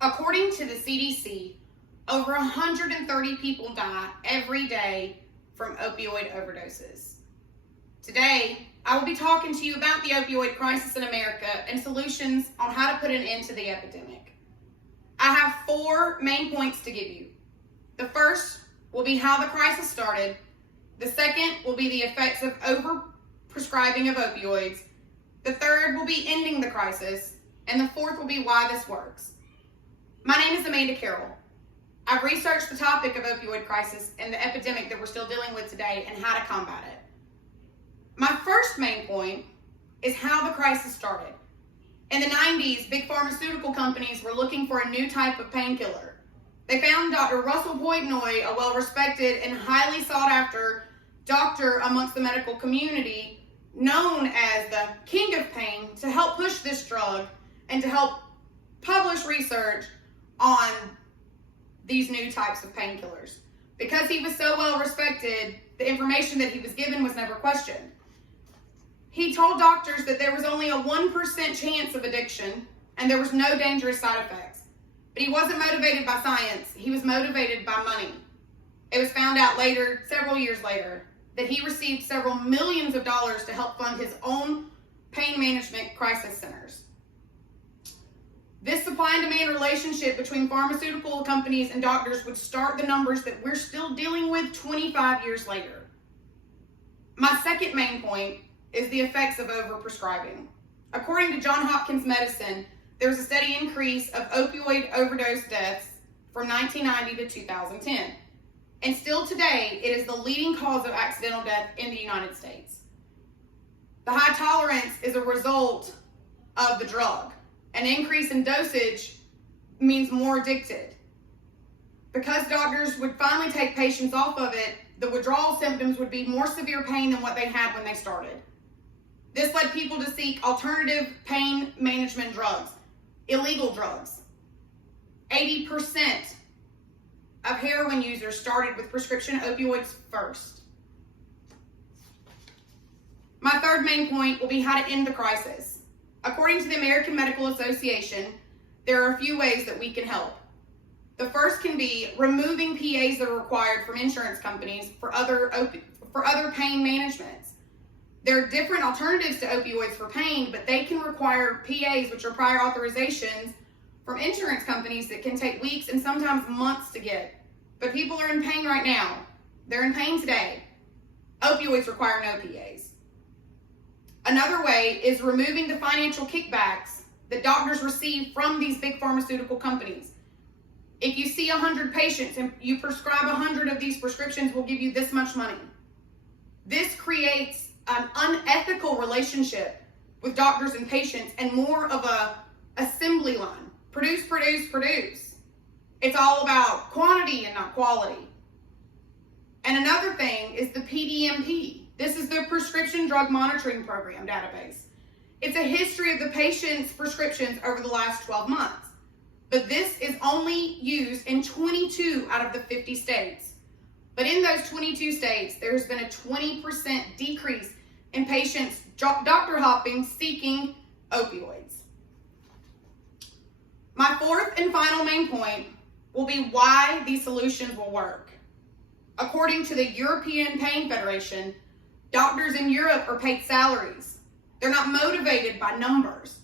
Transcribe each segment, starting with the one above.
According to the CDC, over 130 people die every day from opioid overdoses. Today, I will be talking to you about the opioid crisis in America and solutions on how to put an end to the epidemic. I have 4 main points to give you. The first will be how the crisis started. The second will be the effects of overprescribing of opioids. The third will be ending the crisis. And the fourth will be why this works. My name is Amanda Carroll. I've researched the topic of opioid crisis and the epidemic that we're still dealing with today and how to combat it. My first main point is how the crisis started. In the 90s, big pharmaceutical companies were looking for a new type of painkiller. They found Dr. Russell Boydnoy, a well-respected and highly sought-after doctor amongst the medical community, known as the king of pain, to help push this drug and to help publish research on these new types of painkillers. Because he was so well respected, the information that he was given was never questioned. He told doctors that there was only a 1% chance of addiction and there was no dangerous side effects. But he wasn't motivated by science, he was motivated by money. It was found out later, several years later, that he received several millions of dollars to help fund his own pain management crisis centers. This supply and demand relationship between pharmaceutical companies and doctors would start the numbers that we're still dealing with 25 years later. My second main point is the effects of overprescribing. According to Johns Hopkins Medicine, there was a steady increase of opioid overdose deaths from 1990 to 2010. And still today, it is the leading cause of accidental death in the United States. The high tolerance is a result of the drug. An increase in dosage means more addicted. Because doctors would finally take patients off of it, the withdrawal symptoms would be more severe pain than what they had when they started. This led people to seek alternative pain management drugs, illegal drugs. 80% of heroin users started with prescription opioids first. My third main point will be how to end the crisis. According to the American Medical Association, there are a few ways that we can help. The first can be removing PAs that are required from insurance companies for other pain managements. There are different alternatives to opioids for pain, but they can require PAs, which are prior authorizations, from insurance companies that can take weeks and sometimes months to get. But people are in pain right now. They're in pain today. Opioids require no PAs. Another way is removing the financial kickbacks that doctors receive from these big pharmaceutical companies. If you see 100 patients and you prescribe 100 of these prescriptions, we'll give you this much money. This creates an unethical relationship with doctors and patients and more of a assembly line. Produce, produce, produce. It's all about quantity and not quality. And another thing is the PDMP. This is the Prescription Drug Monitoring Program database. It's a history of the patient's prescriptions over the last 12 months. But this is only used in 22 out of the 50 states. But in those 22 states, there's been a 20% decrease in patients doctor hopping seeking opioids. My fourth and final main point will be why these solutions will work. According to the European Pain Federation, doctors in Europe are paid salaries. They're not motivated by numbers.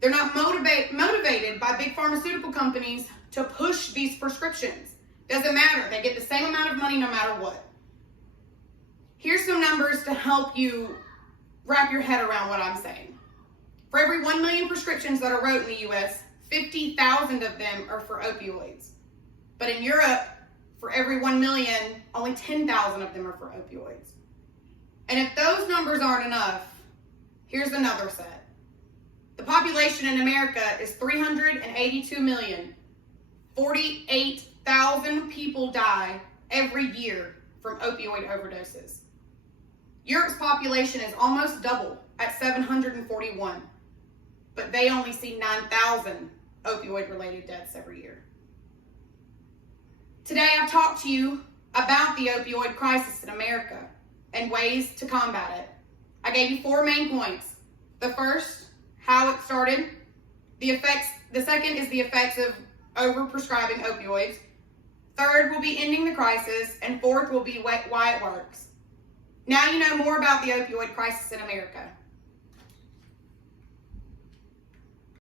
They're not motivated by big pharmaceutical companies to push these prescriptions. Doesn't matter. They get the same amount of money no matter what. Here's some numbers to help you wrap your head around what I'm saying. For every 1 million prescriptions that are wrote in the U.S., 50,000 of them are for opioids. But in Europe, for every 1 million, only 10,000 of them are for opioids. And if those numbers aren't enough, here's another set. The population in America is 382 million. 48,000 people die every year from opioid overdoses. Europe's population is almost double at 741, but they only see 9,000 opioid-related deaths every year. Today, I've talked to you about the opioid crisis in America and ways to combat it. I gave you 4 main points. The first, how it started. The second is the effects of overprescribing opioids. Third will be ending the crisis. And fourth will be why it works. Now you know more about the opioid crisis in America.